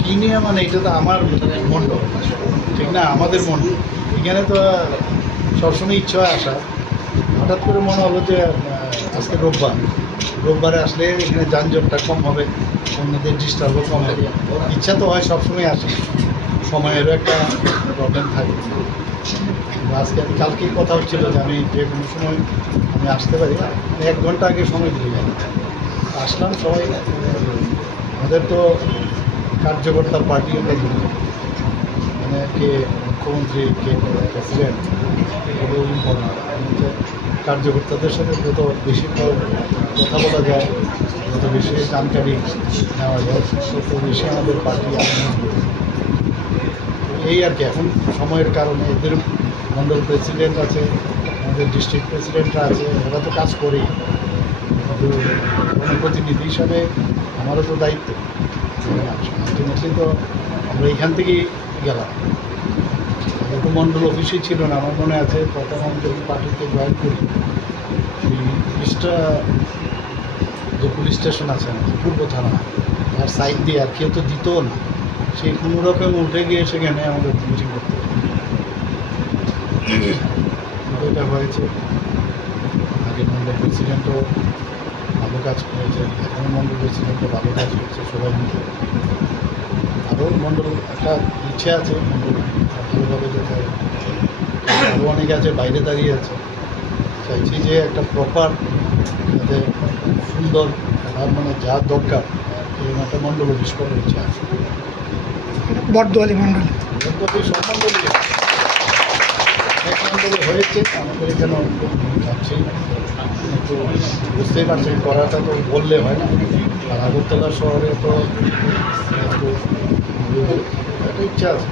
কী নিয়ে মানে এটা তো আমার মণ্ডল, ঠিক না? আমাদের মণ্ডল এখানে তো সবসময় ইচ্ছা হয় আসা। হঠাৎ করে মনে হলো যে আজকে রোববারে আসলে এখানে যানজটটা কম হবে, অন্যদের ডিস্টার্বও কম হবে। ইচ্ছা তো হয় সবসময় আসে, সময়েরও একটা প্রবলেম থাকে। আজকে কালকে কথা হচ্ছিল যে আমি যে কোনো সময় আমি আসতে পারি, 1 ঘন্টা আগে সময় দিলে যাবে। আসলাম সবাই। আমাদের তো কার্যকর্তার পার্টি আমরা ধরি, মানে কে মুখ্যমন্ত্রী, কে প্রেসিডেন্ট, এগুলো ইম্পর্টেন্ট। কার্যকর্তাদের সাথে যত বেশি কথা বলা যায়, যত বেশি জানকারি নেওয়া যায়, তত বেশি আমাদের পার্টি এই আর কি। এখন সময়ের কারণে এদের মণ্ডল প্রেসিডেন্ট আছে, আমাদের ডিস্ট্রিক্ট প্রেসিডেন্টরা আছে, ওরা তো কাজ করেই। প্রতিনিধি হিসাবে আমারও তো দায়িত্ব। আলটিমেটলি তো আমরা এখান থেকেই গেলাম, তো মণ্ডল অফিসেই ছিল না। আমার মনে আছে প্রথম আমি যখন পার্টিতে জয়েন করি, পুলিশটা যে পুলিশ স্টেশন আছে পূর্ব থানা, আর সাইড দিয়ে আর কেউ তো দিতও না, সেই কোনো রকম উঠে গিয়ে সেখানে আমাদের মিটিং করতে এটা হয়েছে। আগে মণ্ডল প্রেসিডেন্টও ভালো কাজ করেছে, এখনও মণ্ডল প্রেসিডেন্টও ভালো কাজ করছে সবাই মিলে। আরও মণ্ডল একটা ইচ্ছে আছে মণ্ডল ভালোভাবে যেতে হবে। আরও অনেকে আছে বাইরে দাঁড়িয়ে আছে, চাইছি যে একটা প্রপার যাতে সুন্দর মানে যা দরকার এরকম একটা মণ্ডল অফিস করার ইচ্ছা আছে। বটদোয়ালি মণ্ডলে সব মণ্ডলই এক মণ্ডলে হয়েছে আমাদের এখানে যাচ্ছি। একটু বুঝতেই পারছেন, করাটা তো বললে হয় না। আর আগরতলা শহরে তো একটু একটা ইচ্ছা আছে।